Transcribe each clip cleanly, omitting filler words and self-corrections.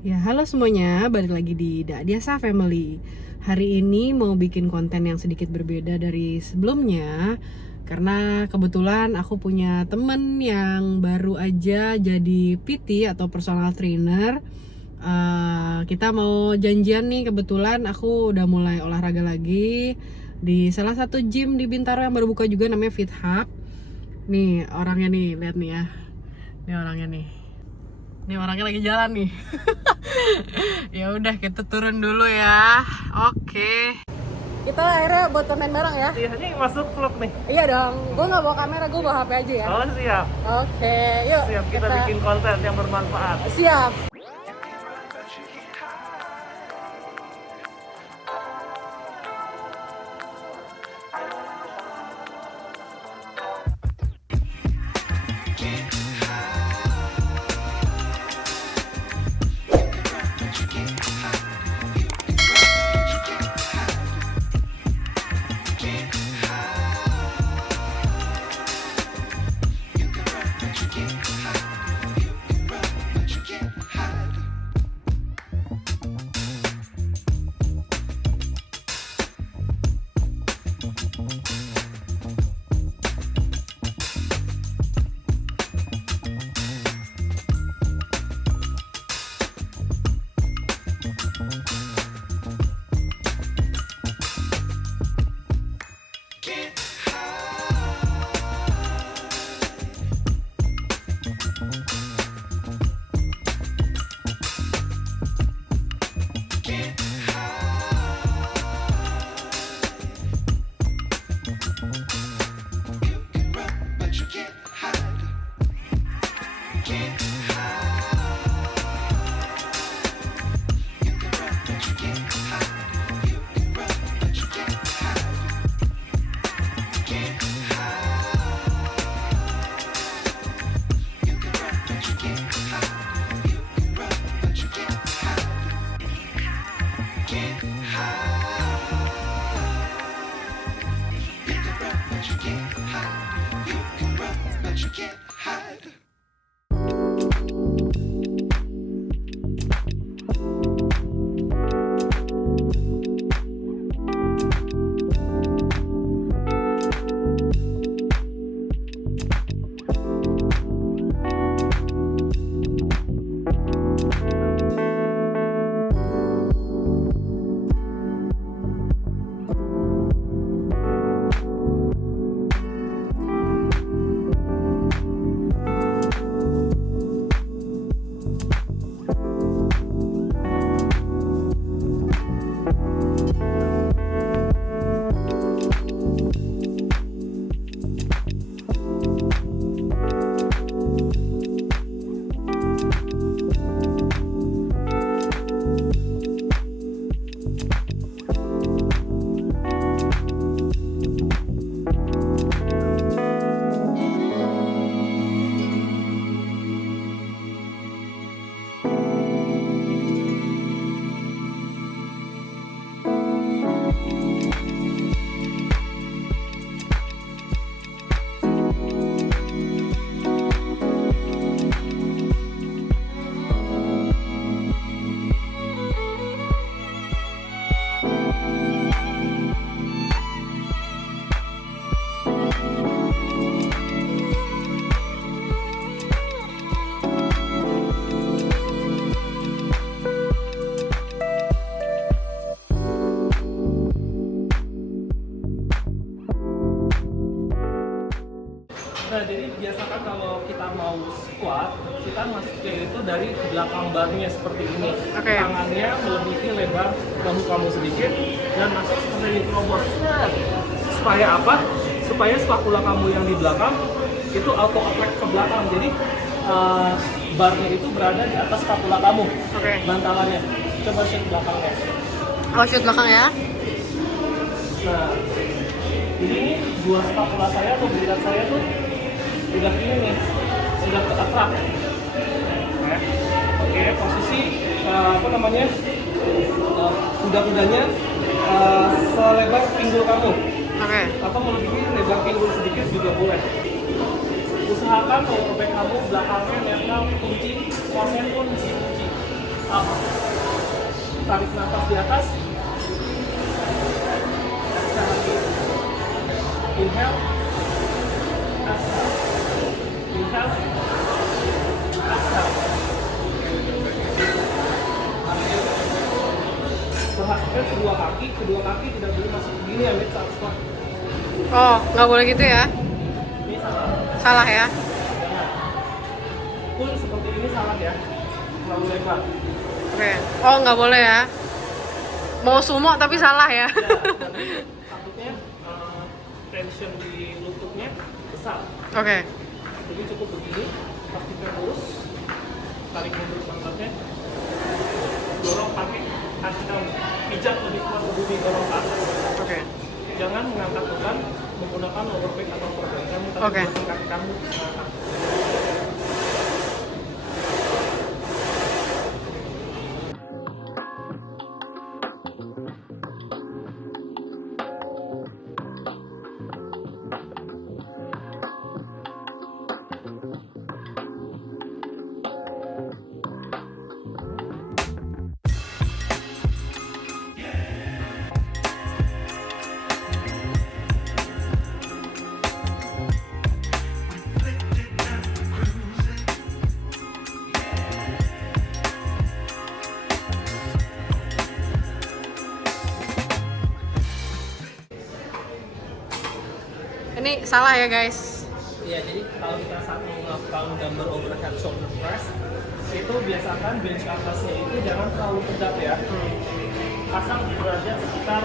Ya, halo semuanya, balik lagi di Diasa Family. Hari ini mau bikin konten yang sedikit berbeda dari sebelumnya karena kebetulan aku punya temen yang baru aja jadi PT atau personal trainer. Kita mau janjian nih, kebetulan aku udah mulai olahraga lagi di salah satu gym di Bintaro yang baru buka juga, namanya Fit Hub. Nih orangnya nih, lihat nih ya. Nih orangnya nih. Nih orangnya lagi jalan nih. Ya udah, kita turun dulu ya. Oke. Kita akhirnya buat konten bareng ya. Iya, ini masuk vlog nih. Iya dong. Gue nggak bawa kamera, gue bawa HP aja ya. Oh siap, Oke, yuk. siap kita bikin konten yang bermanfaat. Siap. Nah, jadi biasakan kalau kita mau squat, kita masuknya itu dari belakang barnya seperti ini. Oke. Tangannya melebihi lebar bahu kamu sedikit dan masuk seperti ini, terobos. Supaya apa? Supaya spatula kamu yang di belakang itu auto attract ke belakang. Jadi barnya itu berada di atas spatula kamu. Oke. Bantalannya. Coba shoot belakangnya. Oh, shoot belakang ya. Nah, ini dua spatula saya atau jidat saya tuh udah ini nih, sudah keatrak. Oke, posisi kuda-kudanya selebar pinggul kamu. Oke. Atau melebihi lebar pinggul sedikit juga boleh. Usahakan lower back kamu belakangnya netral kunci, forehand pun dikunci. Up. tarik nafas di atas. Inhale, exhale, inhale, exhale. Perhatikan kedua kaki tidak boleh masuk begini ya, saat squat. Oh, nggak boleh gitu ya? Ini salah. Salah ya? Pun seperti ini salah ya, terlalu lebar. Oke. Oh, nggak boleh ya? Mau sumo tapi salah ya? Ya, tapi takutnya tension di lututnya besar. Oke. Jadi cukup begini, pastikan lurus, tarik mundur pantatnya, dorong pakai kaki kamu, pijak lebih kuat lebih dorong ke atas. Oke. Jangan mengangkat beban menggunakan lower back atau upper back kamu, tapi Oke. menggunakan kaki kamu. Ini salah ya guys? Iya, jadi kalau kita saat melakukan dumbbell overhead shoulder press, itu biasakan bench atasnya itu jangan terlalu tegap ya. Pasang di derajat sekitar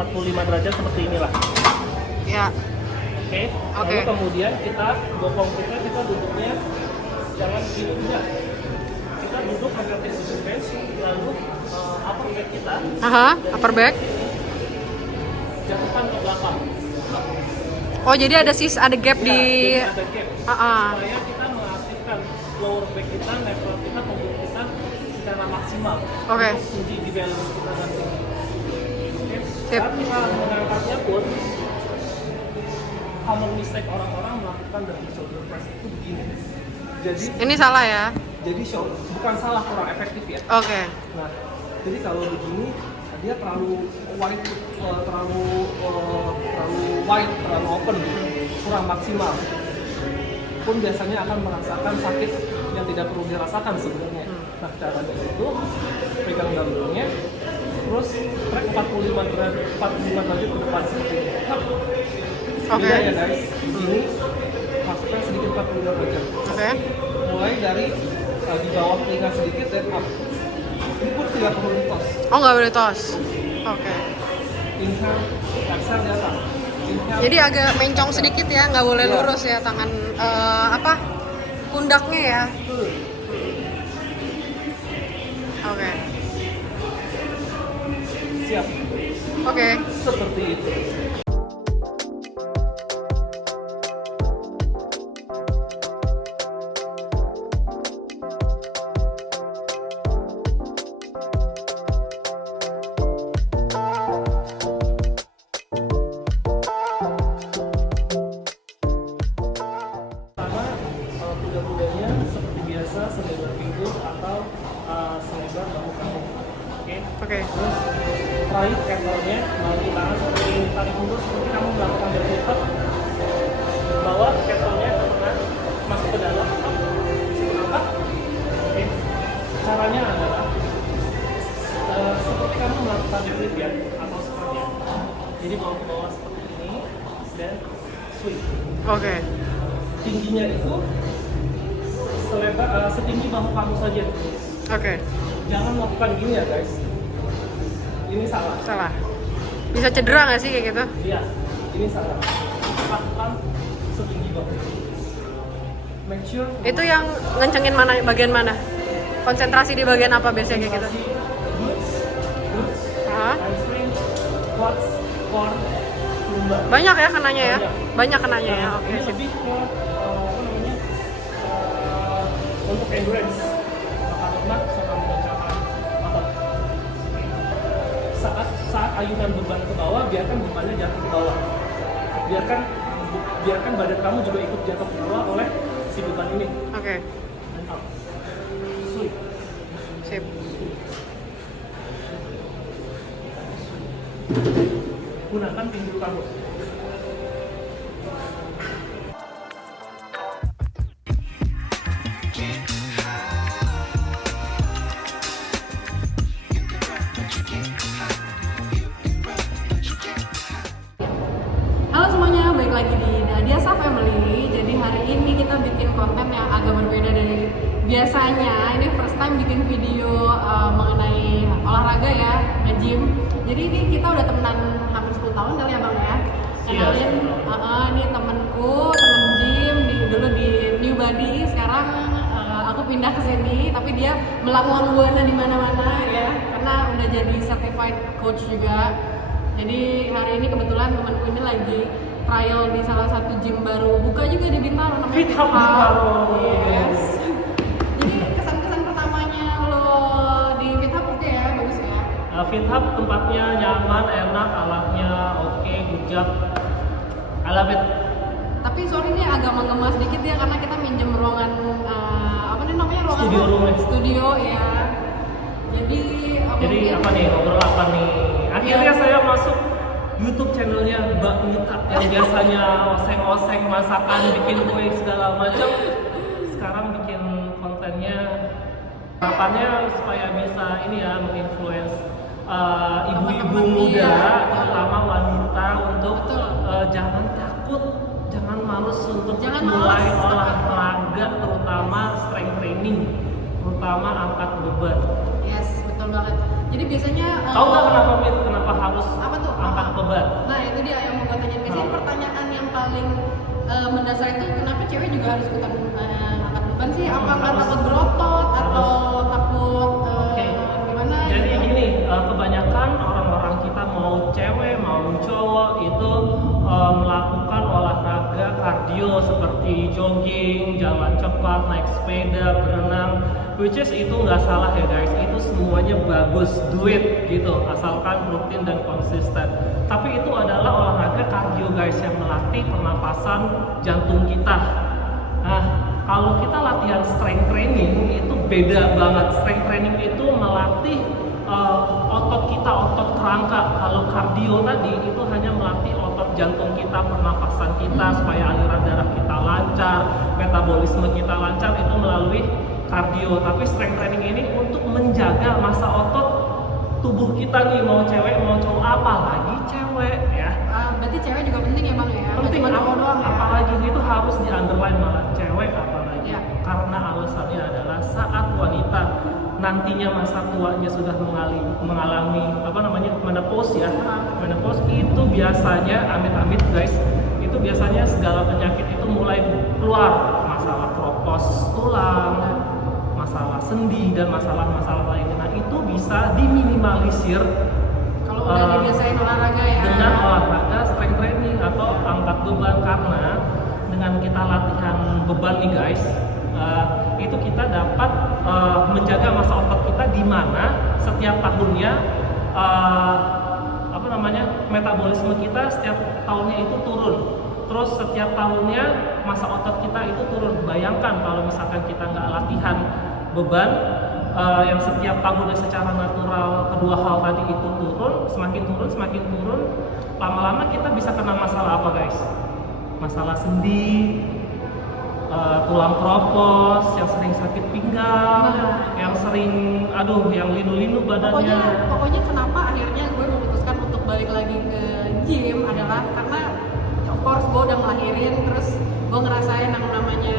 45 derajat seperti inilah. Ya. Oke. Oke. Lalu kemudian kita bokong kita duduknya jangan gini enggak. Kita duduk mendekati sisi bench, lalu upper back kita Aha, upper back. jatuhkan ke belakang. Oh, jadi ada gap di Jadi ada gap. Ah. Supaya kita mengaktifkan lower back kita, level kita, punggung kita secara maksimal. Oke. Untuk kunci di balance kita nanti. Oke. Sip. Saat kita mengangkatnya pun, common mistake orang-orang melakukan double shoulder press itu begini. Jadi Ini salah ya? bukan salah, kurang efektif ya. Oke. Nah, jadi kalau begini dia terlalu wide, terlalu open, kurang maksimal. Pun biasanya akan merasakan sakit yang tidak perlu dirasakan sebenarnya. Nah, caranya itu pegang dumbbellnya, terus track 45 derajat ke depan seperti ini. Oke. Beda ya guys, begini masukkan sedikit 45 derajat. Oke. Mulai dari di bawah telinga sedikit dan up. Ini pun tidak perlu ditos. Oh, nggak boleh tos. Oke. Inhale, exhale di atas. Inhale. Jadi agak mencong sedikit ya, nggak boleh Iya. lurus ya tangan pundaknya ya. Oke. Siap. Oke. Seperti itu. Kuda-kudanya seperti biasa selebar pinggul atau selebar bahu kamu. Oke. Oke. Terus tarik kettlebellnya melalui tangan seperti ini, tarik mundur seperti kamu melakukan deadlift. Bawa kettlebellnya ke tengah, masuk ke dalam, angkat. Oke. Caranya adalah seperti kamu melakukan deadlift ya, atau seperti ini. Jadi bawa ke bawah seperti ini dan swing. Oke. Tingginya itu setinggi bahu kamu saja. Oke. Jangan melakukan gini ya guys. Ini salah. Salah. Bisa cedera nggak sih kayak gitu? Iya, ini salah. Lakukan setinggi bahu. Make sure. Itu yang ngencengin bagian mana? Konsentrasi di bagian apa biasanya kayak gitu? Glutes, Hah? hamstring, quads, core, lumbar. Banyak ya kenanya ya? Banyak kenanya ya. Nah, Oke. ini Sip. lebih ke untuk endurance, makan lemak sama mengencangkan otot. Saat ayunan beban ke bawah, biarkan bebannya jatuh ke bawah. Biarkan badan kamu juga ikut jatuh ke bawah oleh si beban ini. Oke. Dan up. Sweep. Sip. Gunakan pinggul kamu. Halo semuanya, balik lagi di Dadiasa Family. Jadi hari ini kita bikin konten yang agak berbeda dari biasanya. Ini first time bikin video mengenai olahraga ya, nge-gym. Jadi ini kita udah temenan hampir 10 tahun kali ya Bang ya. Kenalin, ini temenku, temen gym dulu di New Body. Sekarang aku pindah ke sini, tapi dia melanglang buana di mana-mana ya, karena udah jadi certified coach juga. Jadi hari ini kebetulan temanku ini lagi trial di salah satu gym baru buka juga di Bintaro, namanya Fit Hub Bintaro. Yes. Jadi kesan-kesan pertamanya lo di Fit Hub oke ya, bagus ya? Fit Hub tempatnya nyaman, enak, alatnya oke, good job. I love it. Tapi sorry ini agak menggema sedikit ya, karena kita minjem ruangan apa nih namanya, ruangan Studio room. Studio ya. Jadi mungkin, apa nih, ngobrol apa nih? Akhirnya saya masuk YouTube channelnya Mbak Mita yang biasanya oseng-oseng masakan, bikin kue segala macam. Sekarang bikin kontennya, harapannya supaya bisa ini ya, menginfluence ibu-ibu muda, terutama wanita untuk jangan takut, jangan males untuk mulai olahraga, terutama strength training, terutama angkat beban. Yes, betul banget. Jadi biasanya tahu nggak kenapa Mit? Kenapa harus apa tuh? angkat beban? Nah itu dia yang mau gue tanyain. Biasanya pertanyaan yang paling mendasar itu kenapa cewek juga harus ikutan angkat beban sih? Apa nggak takut berotot atau takut gimana? Jadi gitu? gini, kebanyakan orang-orang kita mau cewek mau cowok itu melakukan olahraga kardio seperti jogging, jalan cepat, naik sepeda, berenang. Which is itu nggak salah ya guys, itu semuanya bagus, do it gitu, asalkan rutin dan konsisten. Tapi itu adalah olahraga kardio guys, yang melatih pernapasan jantung kita. Nah, kalau kita latihan strength training itu beda banget. Strength training itu melatih otot kita, otot kerangka. Kalau kardio tadi itu hanya melatih otot jantung kita, pernapasan kita, supaya aliran darah kita lancar, metabolisme kita lancar, itu melalui kardio. Tapi strength training ini untuk menjaga massa otot tubuh kita nih, mau cewek mau cowok, apalagi cewek ya. Berarti cewek juga penting ya Bang ya? Penting, doang ya? apalagi itu harus di underline, malah cewek apalagi ya. Karena alasannya adalah saat wanita nantinya masa tuanya sudah mengalami apa namanya, menopause ya. Menopause itu biasanya amit-amit guys, itu biasanya segala penyakit itu mulai keluar, masalah kropos tulang, masalah sendi, dan masalah-masalah lainnya. Nah itu bisa diminimalisir kalau udah dibiasain olahraga ya, dengan olahraga strength training atau angkat beban. Karena dengan kita latihan beban nih guys, itu kita dapat menjaga massa otot kita, di mana setiap tahunnya apa namanya, metabolisme kita setiap tahunnya itu turun. Terus setiap tahunnya massa otot kita itu turun. Bayangkan kalau misalkan kita nggak latihan beban, yang setiap tahunnya secara natural kedua hal tadi itu turun, semakin turun, lama-lama kita bisa kena masalah apa guys? Masalah sendi, tulang kropos, yang sering sakit pinggang, yang sering yang linu-linu badannya. Pokoknya kenapa akhirnya gue memutuskan untuk balik lagi ke gym adalah karena of course gue udah ngelahirin, terus gue ngerasain yang namanya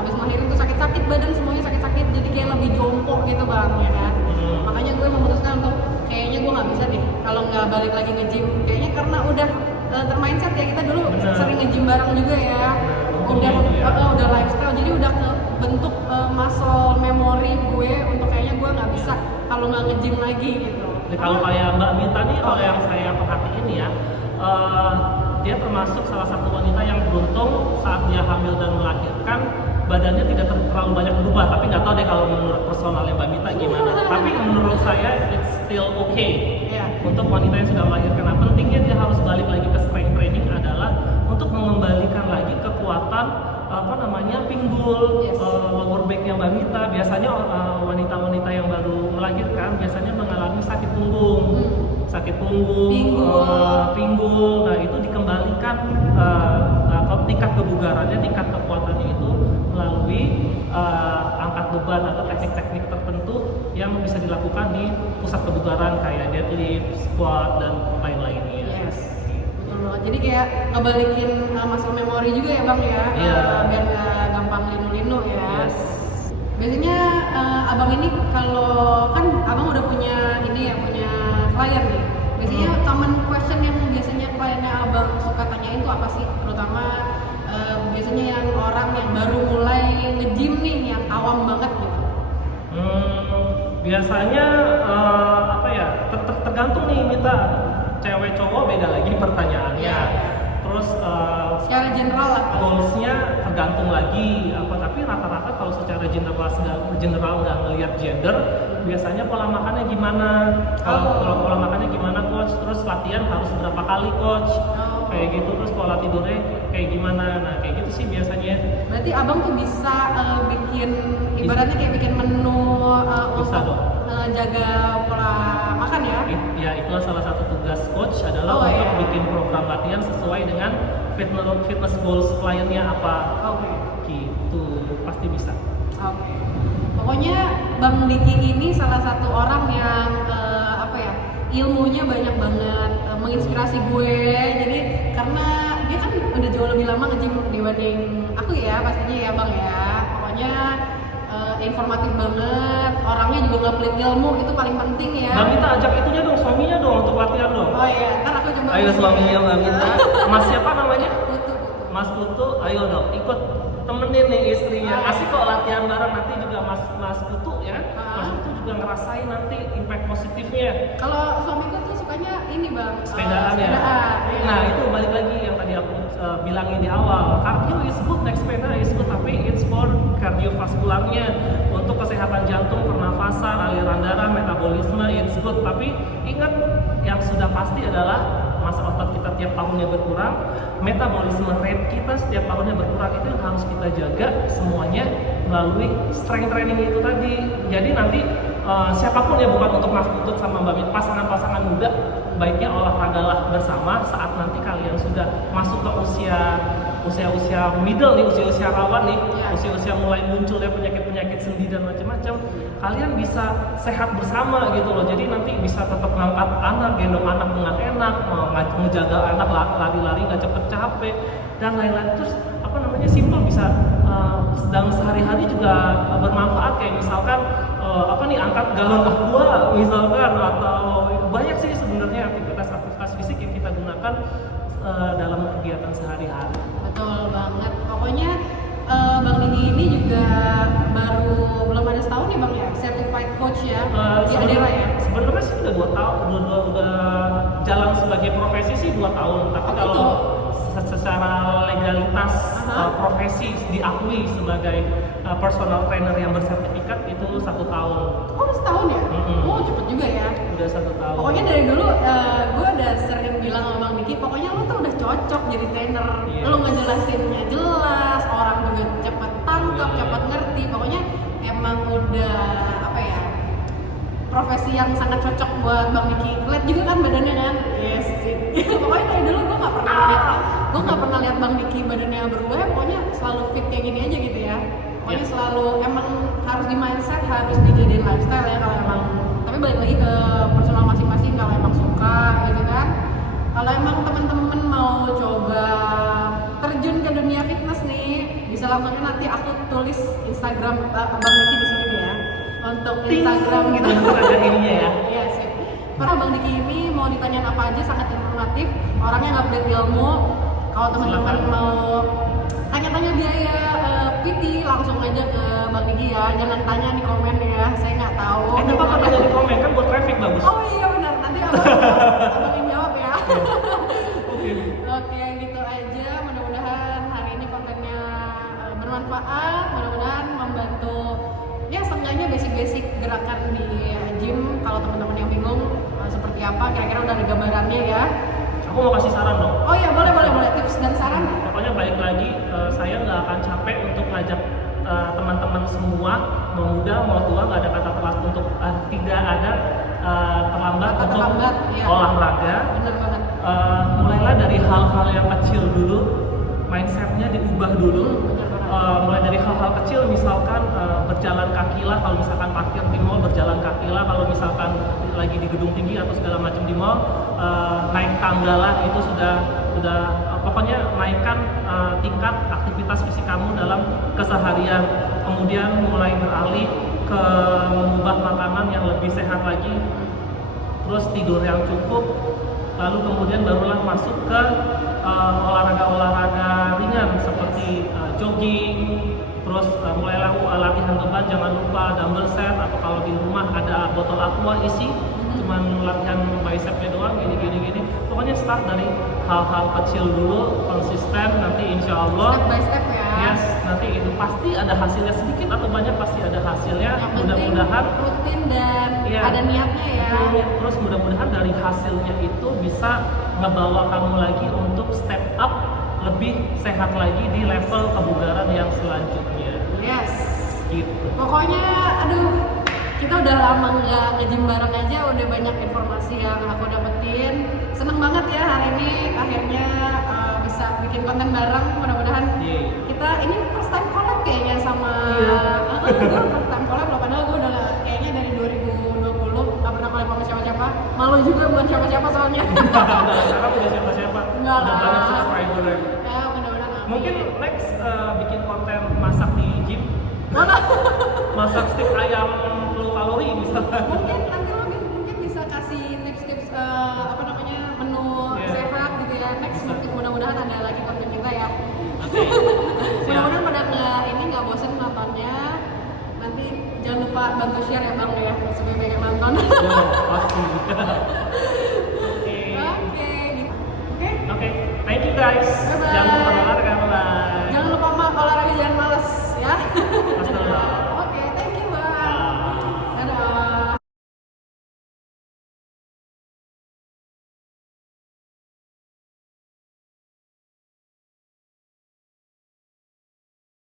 abis ngelahirin tuh sakit-sakit badan, semuanya sakit-sakit, jadi kayak lebih jongkok gitu Bang ya kan. Makanya gue memutuskan untuk kayaknya gue nggak bisa deh kalau nggak balik lagi nge-gym, kayaknya karena udah termindset ya, kita dulu sering nge-gym bareng juga ya, udah lifestyle, jadi udah kebentuk muscle memory gue untuk kayaknya gue nggak bisa kalau nggak nge-gym lagi gitu. Kalau kayak Mbak Mita nih, kalau yang saya perhatiin ya, dia termasuk salah satu wanita yang beruntung saat dia hamil dan melahirkan badannya tidak terlalu banyak berubah. Tapi nggak tahu deh kalau menurut personalnya Mbak Mita gimana. Tapi menurut saya it's still okay untuk wanita yang sudah melahirkan. Nah, pentingnya dia harus balik lagi ke strength training adalah untuk mengembalikan lagi kekuatan apa namanya, pinggul, lower backnya Mbak Mita. Biasanya wanita-wanita yang baru melahirkan biasanya mengalami sakit punggung, sakit punggung, pinggul. Nah itu dikembalikan tingkat kebugarannya, tingkat kekuatannya itu melalui angkat beban atau teknik-teknik tertentu yang bisa dilakukan di pusat kebugaran kayak deadlift, squat dan lain-lainnya. Yes. Betul banget. Jadi kayak ngebalikin muscle memory juga ya Bang ya. Biar nggak gampang linu-linu ya. Yes. Biasanya abang ini kalau kan abang udah punya ini ya, punya klien nih. Biasanya common question yang biasanya kliennya abang suka tanyain tuh apa sih? Terutama biasanya yang orang yang baru mulai nge-gym nih, yang awam banget gitu. Biasanya apa ya? Tergantung nih Mita. Cewek cowok beda lagi pertanyaannya. Terus secara general lah. Goalsnya tergantung lagi apa, tapi rata-rata kalau secara general nggak ngelihat gender, biasanya pola makannya gimana, kalau pola makannya gimana coach, terus latihan harus berapa kali coach, kayak gitu, terus pola tidurnya kayak gimana, nah kayak gitu sih biasanya. Berarti abang tuh bisa bikin ibaratnya kayak bikin menu bisa untuk dong. Jaga pola makan ya? Ya itulah salah satu tugas coach adalah untuk bikin program latihan sesuai dengan fitness goals kliennya apa. Gitu, pasti bisa. Pokoknya Bang Diki ini salah satu orang yang ilmunya banyak banget, menginspirasi gue. Jadi karena dia kan udah jauh lebih lama nge-gym dibanding aku ya, pastinya ya Bang ya. Pokoknya informatif banget, orangnya juga nggak pelit ilmu, itu paling penting ya. Bang Mita ajak itunya dong, suaminya dong untuk latihan dong. Oh iya, ntar aku coba. Ayo suaminya Bang Mita. Mas siapa namanya? Putu. Mas Putu, ayo dong ikut temenin nih istrinya. Asik kok latihan bareng, nanti juga Mas Putu ya. Mas Putu juga ngerasain nanti impact positifnya. Kalau suamiku tuh sukanya ini Bang, sepedaan ya. Iya. Nah itu balik lagi yang tadi aku bilangin di awal. Cardio is good, naik sepeda is good, tapi it's for kardiovaskularnya, untuk kesehatan jantung, pernafasan, aliran darah, metabolisme it's good. Tapi ingat yang sudah pasti adalah masa otot kita tiap tahunnya berkurang, metabolisme rate kita setiap tahunnya berkurang, itu yang harus kita jaga semuanya melalui strength training itu tadi. Jadi nanti siapapun ya, bukan untuk Mas Putut sama Mbak Mita, pasangan-pasangan muda, baiknya olahragalah bersama saat nanti kalian sudah masuk ke usia middle nih, usia rawan nih, usia mulai munculnya penyakit sendi dan macam-macam. Kalian bisa sehat bersama gitu loh. Jadi nanti bisa tetap ngangkat anak, gendong anak dengan enak, menjaga anak lari-lari nggak cepet capek dan lain-lain. Terus simpel, bisa dalam sehari-hari juga bermanfaat, kayak misalkan angkat galon aqua misalkan, atau banyak sih sebenarnya aktivitas fisik yang kita gunakan dalam kegiatan sehari-hari. Betul banget. Pokoknya Bang Diki ini juga belum ada setahun nih Bang ya, certified coach ya di Adera ya. Sebenarnya sih udah 2 tahun, udah jalan sebagai profesi sih 2 tahun. Tapi kalau secara legalitas profesi diakui sebagai personal trainer yang bersertifikat itu 1 tahun. Oh, 1 tahun ya? Oh, cepet juga ya. Udah 1 tahun. Pokoknya dari dulu gue udah sering bilang sama Bang Diki, pokoknya lo tuh udah cocok jadi trainer. Lo ngejelasinnya jelas, orang juga cepet tangkap, cepet ngerti. Pokoknya emang udah profesi yang sangat cocok buat Bang Diki. Lihat juga kan badannya kan? Yes. Pokoknya dari dulu gue nggak pernah lihat Bang Diki badannya berubah. Pokoknya selalu fit kayak gini aja gitu ya. Pokoknya selalu emang harus di mindset, harus dijadiin lifestyle ya kalau emang. Tapi balik lagi ke personal masing-masing, kalau emang suka gitu kan. Kalau emang temen-temen mau coba terjun ke dunia fitness nih, bisa langsung nanti aku tulis Instagram Bang Diki di sini ya. Untuk Instagram gitu ada ininya ya. Iya sih. Karena Bang Diki ini mau ditanyain apa aja sangat informatif, orangnya nggak pelit ilmu. Kalau teman-teman mau tanya-tanya biaya PT, langsung aja ke Bang Diki ya. Jangan tanya di komen ya, saya nggak tahu. Nggak apa-apa tanya di komen, kan buat traffic bagus. Oh iya benar, nanti abang yang jawab ya. Oke, gitu aja. Mudah-mudahan hari ini kontennya bermanfaat, mudah-mudahan membantu. Ya seenggaknya basic-basic gerakan di gym. Kalau teman-teman yang bingung seperti apa, kira-kira udah ada gambarannya ya. Aku mau kasih saran dong. Oh iya, boleh tips dan saran. Pokoknya balik lagi, saya nggak akan capek untuk ngajak teman-teman semua, mau muda mau tua, nggak ada kata telat untuk tidak ada terlambat atau lambat, ya. olahraga. Bener banget. Mulailah dari hal-hal yang kecil dulu, mindsetnya diubah dulu. Mulai dari hal-hal kecil, misalkan berjalan kaki lah, kalau misalkan parkir di mall berjalan kaki lah, kalau misalkan lagi di gedung tinggi atau segala macam di mall, naik tangga lah, itu sudah pokoknya naikkan tingkat aktivitas fisik kamu dalam keseharian. Kemudian mulai beralih ke mengubah makanan yang lebih sehat lagi, terus tidur yang cukup, lalu kemudian barulah masuk ke olahraga-olahraga ringan seperti jogging, terus mulailah latihan beban, jangan lupa dumbbell set, atau kalau di rumah ada botol aqua isi, cuman latihan bicepnya doang, gini. Pokoknya start dari hal-hal kecil dulu, konsisten, nanti insya Allah Step by step ya. yes, nanti itu pasti ada hasilnya, sedikit atau banyak pasti ada hasilnya. Yang penting Mudah-mudahan rutin dan Iya. ada niatnya ya. terus mudah-mudahan dari hasilnya itu bisa ngebawa kamu lagi untuk step up, lebih sehat lagi di level kebugaran yang selanjutnya. Yes. Gitu. Pokoknya aduh, kita udah lama nggak nge-gym bareng aja, udah banyak informasi yang aku dapetin. Seneng banget ya hari ini akhirnya bisa bikin konten bareng. Mudah-mudahan Yeay. kita ini first time collab kayaknya sama Iya. gue first time collab loh, padahal gue udah kayaknya dari 2020 nggak pernah collab sama siapa-siapa. Malu juga bukan siapa-siapa soalnya. Sekarang udah siapa-siapa. Enggak Udah lah. banyak subscriber. Ya mudah-mudahan amin. Mungkin next bikin konten masak di gym. Masak stik ayam low kalori misalnya. Mungkin nanti lo mungkin bisa kasih tips-tips apa namanya menu Iya. sehat gitu ya. Next mungkin mudah-mudahan ada lagi konten kita ya. Oke. Siap. Mudah-mudahan nggak bosan nontonnya. Nanti jangan lupa bantu share ya bang ya supaya banyak yang nonton. Yo, pasti. Oke. Oke, gitu. Oke. Oke, thank you guys. Bye-bye. Jangan lupa